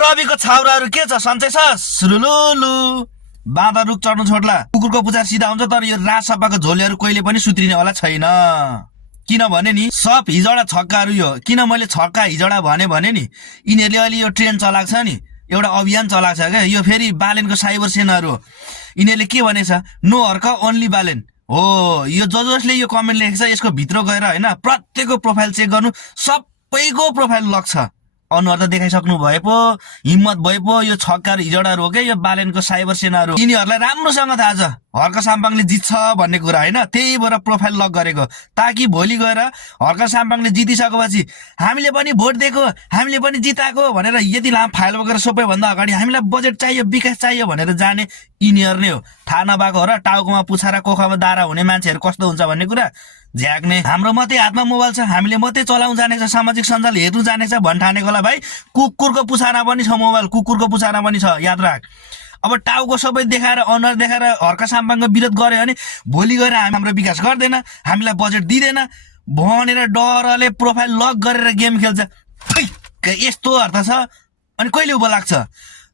रविको छाउराहरू के छ सन्चै छ सुरुलुलु बाँदर रुख चढ्नु छोड्ला कुकुरको पुछार सिधा हुन्छ तर यो राजसभाको झोलीहरू कहिले पनि सुत्रिने वाला छैन किनभने नि सब हिजोडा छक्काहरू यो किन मैले छक्का हिजोडा भने नि यिनीहरूले अहिले यो ट्रेन चलाएको छ नि एउटा अभियान चलाएको छ क्या यो फेरि बालेनको साइबर सेनाहरू हो यिनीहरूले के भनेछ नो हर्क ओन्ली बालेन हो यो जसले यो कमेन्ट लेखेको छ यसको भित्र गएर होइन प्रत्येकको प्रोफाइल चेक गर्नु सबैको प्रोफाइल लग्छ अनुहार त देखाइसक्नु भए पो हिम्मत भए पो यो छक्काहरू हिजोडाहरू हो क्या यो बालेनको साइबर सेनाहरू यिनीहरूलाई राम्रोसँग थाहा छ हर्क साम्पाङले जित्छ भन्ने कुरा होइन त्यही भएर प्रोफाइल लक गरेको ताकि भोलि गएर हर्क साम्पाङले जितिसकेपछि हामीले पनि भोट दिएको हामीले पनि जिताएको भनेर यति लामो फाइल बोकेर सबैभन्दा अगाडि हामीलाई बजेट चाहियो विकास चाहियो भनेर जाने यिनीहरू नै हो थाहा नभएको हो र टाउकोमा पुछारा कोखामा दारा हुने मान्छेहरू कस्तो हुन्छ भन्ने कुरा झ्याक्ने हाम्रो मात्रै हातमा मोबाइल छ हामीले मात्रै चलाउन जानेको छ सामाजिक सञ्जाल हेर्नु जानेको छ भन्ठानेकोलाई भाइ कुकुरको पुछारा पनि छ मोबाइल कुकुरको पुछारा पनि छ याद राख अब टाउको सबै देखाएर अनुहार देखाएर हर्क साम्पाङको विरोध गर्यो भने भोलि गएर हाम्रो विकास गर्दैन हामीलाई बजेट दिँदैन भनेर डरले प्रोफाइल लक गरेर गेम खेल्छ यस्तो अर्थ छ अनि कहिले उभो लाग्छ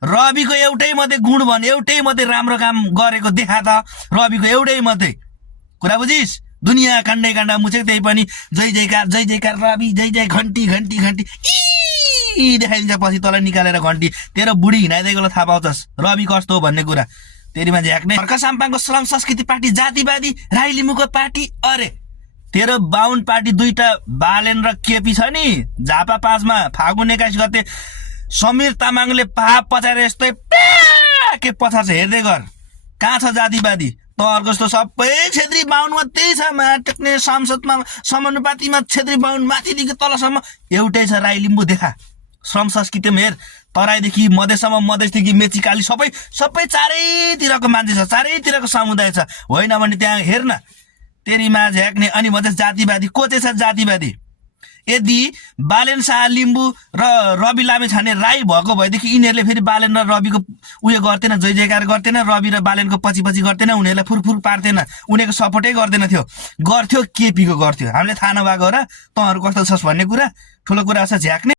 रविको एउटै मात्रै गुण भन एउटै मात्रै राम्रो काम गरेको देखा त रविको एउटै मात्रै कुरा बुझिस् दुनियाँ काण्डै काण्ड मुछेक त्यही पनि जय जयकार रवि जय जय घन्टी घन्टी घन्टी ई देखाइदिन्छ पछि तँलाई निकालेर घन्टी तेरो बुढी हिँडाइदिएकोलाई थाहा पाउँछस् रवि कस्तो हो भन्ने कुरा तेरीमा झ्याक्ने हर्क साम्पाङको श्रम संस्कृति पार्टी जातिवादी राई लिम्बूको पार्टी अरे तेरो बाहुन पार्टी दुईटा बालेन र केपी छ नि झापा 5 मा फागुन 21 गते समीर तामाङले पाप पचाएर यस्तै के पछार्छ हेर्दै गर कहाँ छ जातिवादी तहरको जस्तो सबै क्षेत्री बाहुनमा त्यही छ टेक्ने संसदमा समानुपातिमा क्षेत्री बाहुन माथिदेखि तलसम्म एउटै छ राई लिम्बू देखा श्रम संस्कृतिमा हेर तराईदेखि मधेसम्म मधेसदेखि मेचीकाली सबै चारैतिरको मान्छे छ चारैतिरको समुदाय छ होइन भने त्यहाँ हेर्न तेरीमा झ्याक्ने अनि म चाहिँ जातिवादी को चाहिँ छ जातिवादी यदि बालेन शाह लिम्बू र रवि लामे छाने राई भएको भएदेखि यिनीहरूले फेरि बालेन र रविको उयो गर्दैन जय जयकार गर्दैन रवि र बालेनको पछि गर्दैन उनीहरूलाई फुरफुर पार्दैन उनीहरूको सपोर्टै गर्दैन थियो गर्थ्यो केपीको गर्थ्यो हामीले थाहा नभएको हो र तँहरू कस्तो छस् भन्ने कुरा ठुलो कुरा छ झ्याक्ने